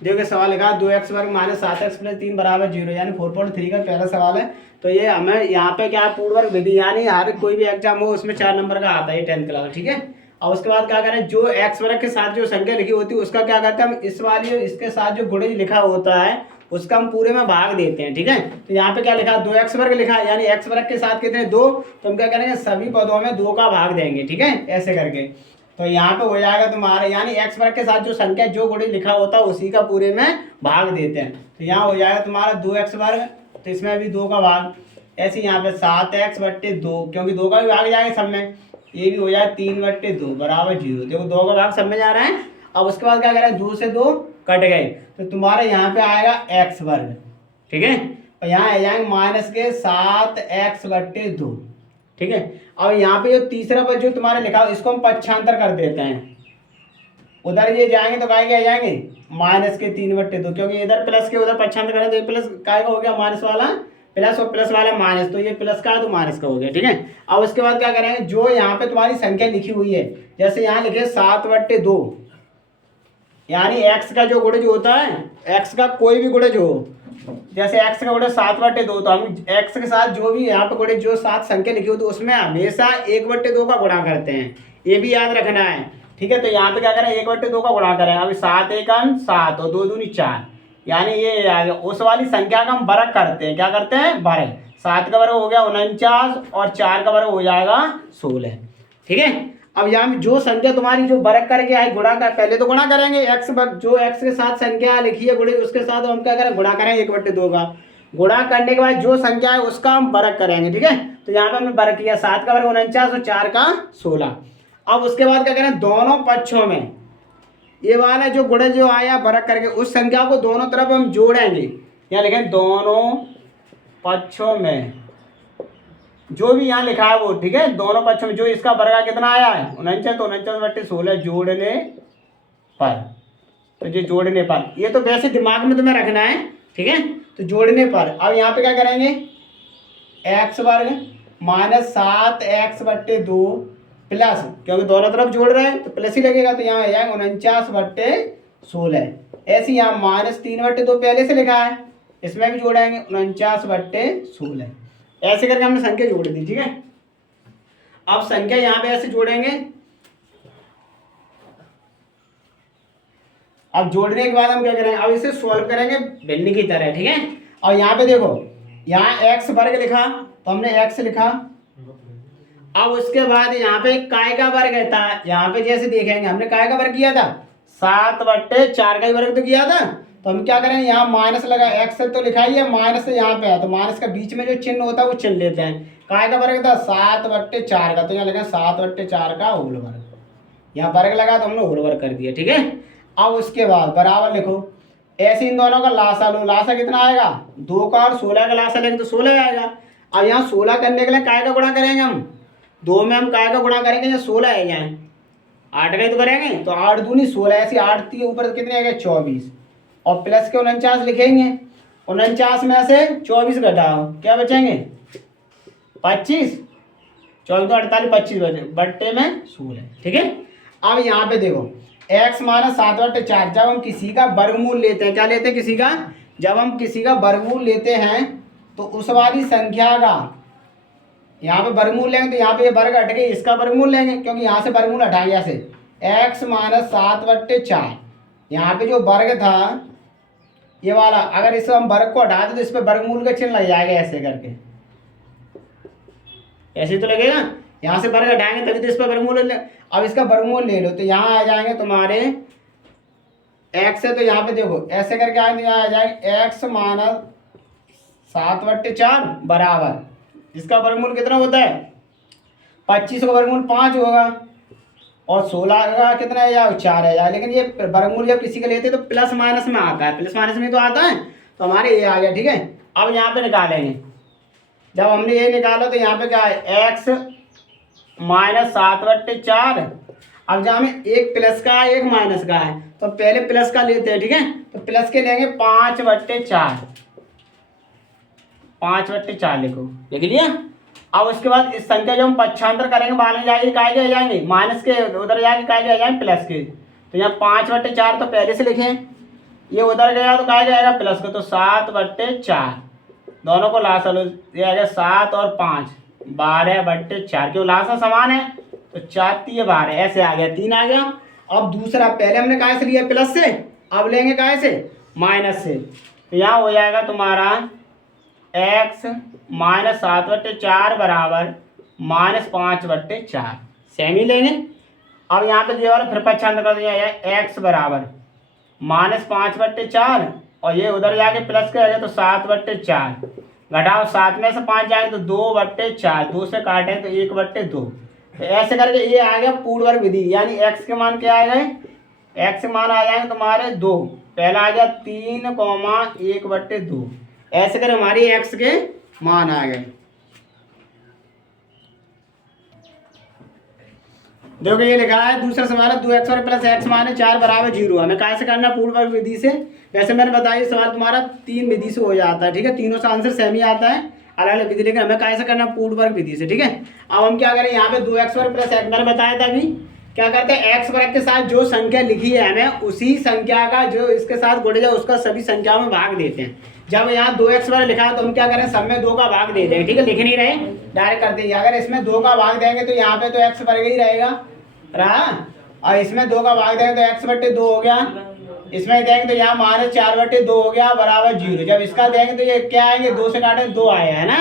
देखो सवाल लिखा 2x² माइनस 7x प्लस 3 बराबर 0, यानी 4.3 का पहला सवाल है। तो ये हमें यहाँ पे क्या है, पूर्ववर्ग विधि, यानी हर कोई भी एग्जाम हो उसमें 4 नंबर का आता है 10th क्लास, ठीक है। और उसके बाद क्या करें, जो x वर्ग के साथ जो संख्या लिखी होती है उसका क्या करते हैं हम, इस वाली इसके साथ जो गुणज लिखा होता है उसका हम पूरे में भाग देते हैं, ठीक है। तो यहाँ पे क्या लिखा, 2x² लिखा है, यानी x वर्ग के साथ कितने 2, तो हम क्या करेंगे सभी पदों में 2 का भाग देंगे, ठीक है, ऐसे करके। तो यहाँ पे हो जाएगा तुम्हारा, यानी x वर्ग के साथ जो संख्या जो गुणज लिखा होता है उसी का पूरे में भाग देते हैं। तो यहाँ हो जाएगा तुम्हारा 2x², तो इसमें भी 2 का भाग, ऐसे यहाँ पे 7x/2, क्योंकि 2 का भी भाग जाएगा सब में, ये भी हो जाए 3/2 बराबर 0। देखो 2 का भाग सब में जा रहा है। अब उसके बाद क्या करें, 2 से 2 कट गए, तो तुम्हारे यहाँ पे आएगा x², ठीक है। और यहाँ आ जाएंगे माइनस के 7x/2, ठीक है। अब यहाँ पे जो तीसरा पद जो तुम्हारे लिखा हो इसको हम पक्षांतर कर देते हैं, उधर ये जाएंगे तो काय के आ जाएंगे माइनस के 3/2, क्योंकि इधर प्लस के उधर पक्षांतर करें तो ये प्लस काय का हो गया, माइनस वाला प्लस और प्लस वाला माइनस, तो ये प्लस का है तो माइनस का हो गया, ठीक है। अब उसके बाद क्या करेंगे, जो यहाँ पे तुम्हारी संख्या लिखी हुई है, जैसे यहाँ लिखे 7/2, यानी x का जो गुणज होता है, x का कोई भी गुणज हो, जैसे x का गुणज 7/2, तो हम x के साथ जो भी यहाँ पे गुणज जो 7 संख्या लिखी होती है उसमें हमेशा 1/2 का गुणा करते हैं, ये भी याद रखना है, ठीक है। तो यहाँ पे क्या करें 1/2 का गुणा करें, अभी 7 एकम 7 और 2 दूनी 4, यानी ये आ गया, उस वाली संख्या का हम वर्ग करते हैं, क्या करते हैं वर्ग। 7 का वर्ग हो गया 49 और 4 का वर्ग हो जाएगा 16, ठीक है। अब यहाँ में जो संख्या तुम्हारी जो वर्ग करके आए गुणा कर, पहले तो गुणा करेंगे x, जो x के साथ संख्या लिखी है गुणज उसके साथ हम क्या करें गुणा करेंगे 1/2 का, गुणा करने के बाद जो संख्या है उसका हम वर्ग करेंगे, ठीक है। तो यहाँ पे हमने वर्ग किया, 7 का वर्ग 49 और 4 का 16। अब उसके बाद क्या करें, दोनों पक्षों में ये वाला जो गुणज जो आया वर्ग करके उस संख्या को दोनों तरफ हम जोड़ेंगे, यहाँ लिखें दोनों पक्षों में जो भी यहाँ लिखा है वो, ठीक है। दोनों पक्षों में जो इसका वर्ग कितना आया है 49, तो 49/16 जोड़ने पर, तो ये जोड़ने पर, ये तो वैसे दिमाग में तुम्हें रखना है, ठीक है। तो जोड़ने पर अब यहाँ पे क्या करेंगे, x² माइनस 7x/2 प्लस, क्योंकि दोनों तरफ जोड़ रहे हैं तो प्लस ही लगेगा, तो यहाँ आ जाएगा 49/16। ऐसे यहाँ माइनस 3/2 पहले से लिखा है, इसमें भी जोड़ेंगे 49/16, ऐसे करके हमने संख्या जोड़ दी, ठीक है। अब संख्या यहाँ पे ऐसे जोड़ेंगे, अब जोड़ने के बाद हम क्या करेंगे, अब इसे सॉल्व करेंगे भिन्न की तरह, ठीक है। और यहाँ पे देखो, यहाँ x² लिखा तो हमने x लिखा, अब उसके बाद यहाँ पे काय का वर्ग था, यहाँ पे जैसे देखेंगे हमने काय का वर्ग किया था 7/4 का ही वर्ग तो किया था, तो हम क्या करेंगे यहाँ माइनस लगा, x तो लिखा ही है, माइनस से यहाँ पे है तो माइनस का बीच में जो चिन्ह होता है वो चिन्ह लेते हैं। काय का वर्ग था 7/4 का, तो यहाँ लगा 7/4 का होल वर्ग, यहाँ वर्ग लगा तो हमने होल वर्ग कर दिया, ठीक है। अब उसके बाद बराबर लिखो, ऐसे इन दोनों का लासा लो, लासा कितना आएगा 2 का और 16 का लासा लेंगे तो 16 आएगा। अब यहाँ 16 करने के लिए काय का गुणा करेंगे हम, 2 में हम काय का गुणा करेंगे, यहाँ 16 है, यहाँ 8 का ही तो करेंगे, तो 8 दूनी 16, ऐसे 8 के ऊपर कितने आएगा 24, और प्लस के 49 लिखेंगे, 49 में से 24 घटाओ क्या बचेंगे 25, 24 तो 48, 25 बचे, बट्टे में 16, ठीक है। अब यहाँ पे देखो x माइनस 7/4, जब हम किसी का वर्गमूल लेते हैं, क्या लेते हैं किसी का, जब हम किसी का वर्गमूल लेते हैं तो उस वाली संख्या का यहाँ पे वर्गमूल लेंगे, तो यहाँ पे ये वर्ग हट गए, इसका वर्गमूल लेंगे, क्योंकि यहाँ से वर्गमूल हटाएंगे, यहाँ से x माइनस 7/4, यहाँ पे जो वर्ग था ये वाला, अगर इसे हम वर्ग को हटा दें तो इस पर वर्गमूल का चिन्ह लग जाएगा, ऐसे करके, ऐसे तो लगेगा, यहाँ से वर्ग हटाएंगे तभी तो इस पर वर्गमूल ले। अब इसका वर्गमूल ले लो तो यहाँ आ जाएंगे तुम्हारे x है, तो यहाँ पे देखो ऐसे करके आएंगे, यहाँ आ जाएंगे x माइनस 7/4 बराबर, इसका वर्गमूल कितना होता है 25 का वर्गमूल 5 होगा, और 16 का कितना है या 4 है यार, लेकिन ये वर्गमूल जब किसी का लेते हैं तो प्लस माइनस में आता है, प्लस माइनस में तो आता है, तो हमारे ये आ गया, ठीक है। अब यहाँ पे निकालेंगे, जब हमने ये निकाला तो यहाँ पे क्या है x माइनस 7/4, अब जहाँ में एक प्लस का है एक माइनस का है, तो पहले प्लस का लेते हैं, ठीक है। तो प्लस के लेंगे 5/4, 5/4 लिखो, लिख लिया। अब उसके बाद इस संख्या जो हम पक्षांतर करेंगे बाहर जाएगी काय के आ जाएंगे, माइनस के उधर जाएंगे काय के आ जाएंगे प्लस के, तो यहाँ 5/4 तो पहले से लिखें, ये उधर गया तो कहा जाएगा प्लस को, तो 7/4 दोनों को लासा लो, ये आ गया 7 और 5 12/4, क्यों लासा समान है तो 4 3 12 ऐसे आ गया, 3 आ गया। अब दूसरा पहले हमने कहा से लिया प्लस से, अब लेंगे कहा से माइनस से, तो यहाँ हो जाएगा तुम्हारा x -7/4 बराबर -5/4 सेमी लेंगे। अब यहाँ पे दिया फिर पक्षांतर कर दिया है x बराबर -5/4 और ये उधर जाके प्लस करेगा तो 7/4 घटाओ 7 में से 5 जाएंगे तो 2/4, 2 से काटे तो 1/2, तो ऐसे करके ये आ गया पूर्ण वर्ग विधि, यानी x के मान क्या आ गए, x के मान आ जाएंगे तुम्हारे 2, पहला आ गया 3,1/2, ऐसे कर हमारी x के मान आ गए। देखो ये लिखा है दूसरा सवाल है 2x और प्लस x माइनस 4 बराबर 0, हमें कैसे करना पूर्ण वर्ग विधि से। वैसे मैंने बताया सवाल तुम्हारा 3 विधि से हो जाता है, ठीक है, तीनों से आंसर सेम ही आता है, अलग अलग विधि, लेकिन हमें कैसे करना पूर्ण वर्ग विधि से, ठीक है। अब हम क्या करें, यहाँ पे 2x और प्लस x मैंने बताया था अभी, क्या करते हैं x वर्ग के साथ जो संख्या लिखी है हमें उसी संख्या का जो इसके साथ गुणे जाए उसका सभी संख्याओं में भाग देते हैं। जब यहाँ 2x वर्ग लिखा है तो हम क्या करें, सब में 2 का भाग दे देंगे, ठीक है, लिख नहीं रहे डायरेक्ट कर देंगे। अगर इसमें 2 का भाग देंगे तो यहाँ पे तो x वर्ग ही रहेगा रहा, और इसमें 2 का भाग देंगे तो x/2 हो गया, इसमें देंगे तो यहाँ -4/2 हो गया बराबर 0। जब इसका देंगे तो ये क्या आएंगे, 2 से काटे 2 आया है ना।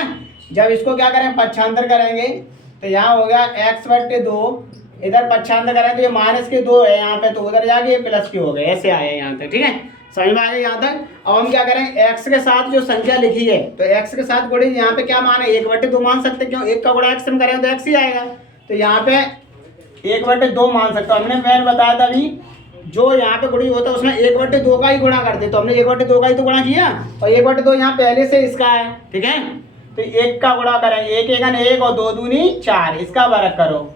जब इसको क्या करें पक्षांतर करेंगे तो यहाँ हो गया x/2, इधर पक्षांतर करें तो ये -2 है यहाँ पे, तो उधर जाके ये प्लस के हो गए, ऐसे आए यहाँ तक, ठीक है, समझ में आ गया यहाँ तक। अब हम क्या करेंगे x के साथ जो संख्या लिखी है तो x के साथ गुणे, यहाँ पे क्या मान है 1/2 मान सकते, क्यों 1 का गुणा x हम करें तो x ही आएगा, तो यहाँ पे 1/2 मान सकते हो। मैंने बताया था अभी जो यहाँ पे गुणी होता है उसमें 1/2 का ही गुणा करते, तो हमने 1/2 का ही तो गुणा किया, और 1/2 यहाँ पहले से इसका है, ठीक है, तो 1 का गुणा करेंगे, 1 1 1 और 2 दूनी 4, इसका वर्ग करो,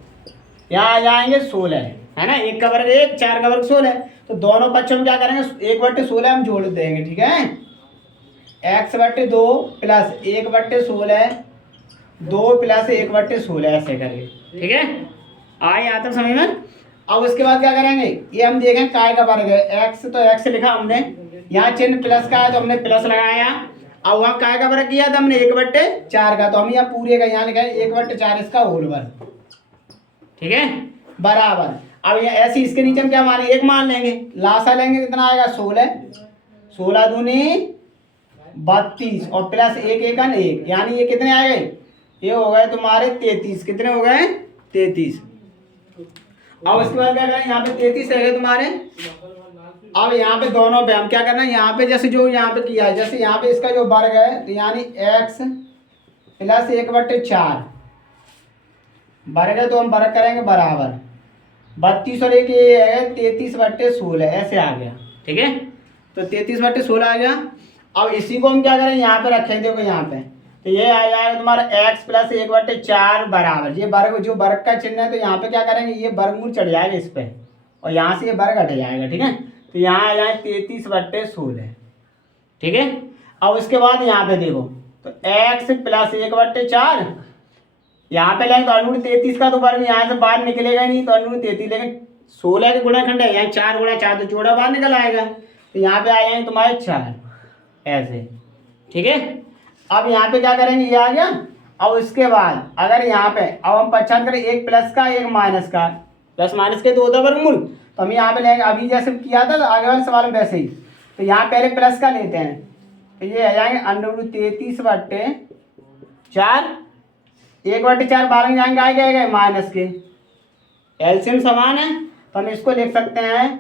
यहाँ आ जाएंगे 16, है ना, 1 का वर्ग 1, 4 का वर्ग 16, तो दोनों पक्षों में क्या करेंगे 1/16 हम जोड़ देंगे, ठीक है, x/2 प्लस 1/16 2 प्लस 1/16 ऐसे करके, ठीक है, आए आता है समझ में। अब उसके बाद क्या करेंगे, ये हम देखें काय का वर्ग है, x तो x लिखा हमने, यहाँ चिन्ह प्लस का है तो हमने प्लस लगाया, अब वहाँ काय का वर्ग किया था हमने 1/4 का, तो हम यहाँ पूरे का यहाँ लिखा है 1/4 इसका होल वर्ग, ठीक है, बराबर। अब ये ऐसे इसके नीचे हम क्या माने 1 मान लेंगे, लासा लेंगे कितना आएगा 16, 16 दूनी 32 और प्लस 1 1 1, यानी ये कितने आ गए, ये हो गए तुम्हारे 33, कितने हो गए 33। अब उसके बाद क्या करें, यहाँ पे 33 रह गए तुम्हारे। अब यहाँ पे दोनों पे हम क्या करना है, यहाँ पे जैसे जो यहाँ पे किया है, जैसे यहाँ पे इसका जो वर्ग है तो यानी x प्लस 1/4 वर्ग है, तो हम वर्ग करेंगे बराबर 32 और 1 ये है 33/16 ऐसे आ गया, ठीक है, तो 33/16 आ गया। अब इसी को हम क्या करें यहाँ पे रखें, देखो यहाँ पे, तो ये आ जाएगा तुम्हारा x प्लस 1/4 बराबर, ये वर्ग जो वर्ग का चिन्ह है तो यहाँ पे क्या करेंगे, ये वर्गमूल चढ़ जाएगा इस पे और यहाँ से ये वर्ग हट जाएगा, ठीक है, तो यहाँ आ जाए 33/16, ठीक है। अब उसके बाद यहाँ पे देखो तो x प्लस 1/4 यहाँ पे लेंगे तो अनुरूप 33 का तो वर्ग यहाँ से बाहर निकलेगा नहीं, तो अनुरूप 33, लेकिन 16 के गुणाखंड है, यहाँ 4 गुणा 4 तो जोड़ा बाहर निकल आएगा, तो यहाँ पे आ जाएंगे तुम्हारे 4 ऐसे, ठीक है। अब यहाँ पे क्या करेंगे, ये आ गया। अब उसके बाद अगर यहाँ पे अब हम पहचान करें एक प्लस का एक माइनस का, प्लस माइनस के तो होता है वर्गमूल, तो हम यहाँ पे लेंगे अभी जैसे किया था तो आगे वाले सवाल में वैसे ही, तो यहाँ पहले प्लस का लेते हैं, तो ये आ जाएंगे √33/4, 1/4 बाहर जाएंगे आगे आएगा माइनस के, एलसीएम समान है तो हम इसको लिख सकते हैं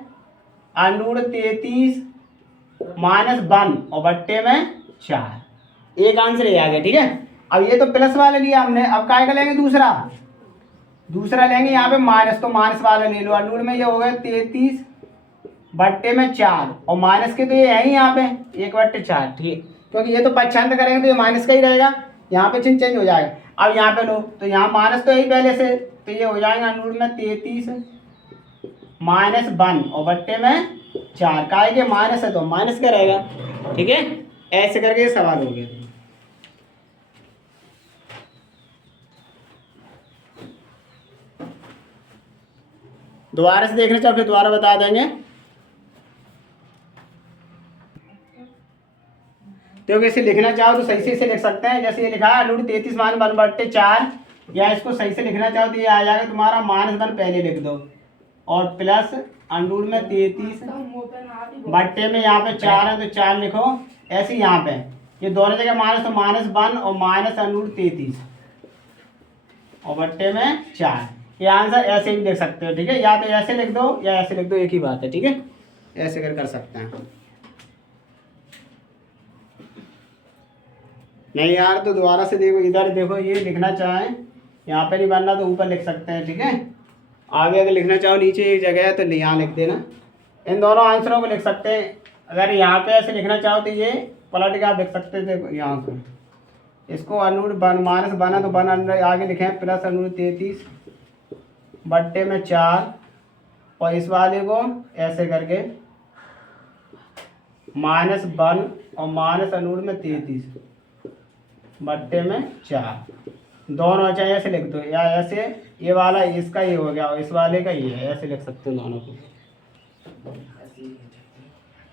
√33 -1 और बट्टे में 4, एक आंसर ये आ गया, ठीक है। अब ये तो प्लस वाले लिया हमने, अब काय का लेंगे दूसरा लेंगे यहाँ पे माइनस, तो माइनस वाला ले लो, अनुरूप में ये हो गया 33/4 और माइनस के तो ये है ही यहाँ पे 1/4, ठीक है, क्योंकि ये तो पक्षांतर करेंगे तो ये माइनस का ही रहेगा, यहाँ पे चिन्ह चेंज हो जाएगा। अब यहाँ पे लो तो यहाँ माइनस तो यही पहले से, तो ये हो जाएगा अनुरूप में 33 -1 और बट्टे में 4, काय के माइनस है तो माइनस का रहेगा, ठीक है, ऐसे करके ये सवाल हो गया। दोबारा से देखने चलो फिर दोबारा बता देंगे। क्योंकि इसे लिखना चाहो तो सही से इसे लिख सकते हैं। जैसे ये लिखा है रूट 33 मान 1/4, या इसको सही से लिखना चाहो तो ये आ जाएगा तुम्हारा -1 पहले लिख दो और प्लस अंडूर में 33 बट्टे में यहाँ पे 4 है तो 4 लिखो। ऐसे यहाँ पे ये दोनों जगह माइनस, तो -1 और -√33 और बट्टे में 4। ये आंसर ऐसे भी लिख सकते हो, ठीक है। या तो ऐसे लिख दो या ऐसे लिख दो, एक ही बात है, ठीक है। ऐसे कर सकते हैं। नहीं यार तो दोबारा से देखो, इधर देखो, ये लिखना चाहें यहाँ पे नहीं बनना तो ऊपर लिख सकते हैं, ठीक है। आगे अगर लिखना चाहो नीचे एक जगह है तो यहाँ लिख देना। इन दोनों आंसरों को लिख सकते हैं। अगर यहाँ पे ऐसे लिखना चाहो तो ये पलट के आप लिख सकते थे यहाँ से। इसको -1 है तो 1 अंदर आगे लिखे हैं प्लस √33 बट्टे में 4, और इस वाले को ऐसे करके -1 और -√33 बट्टे में 4। दोनों चाहे ऐसे लिख दो या ऐसे, ये वाला इसका ये हो गया और इस वाले का ये है, ऐसे लिख सकते हो दोनों को।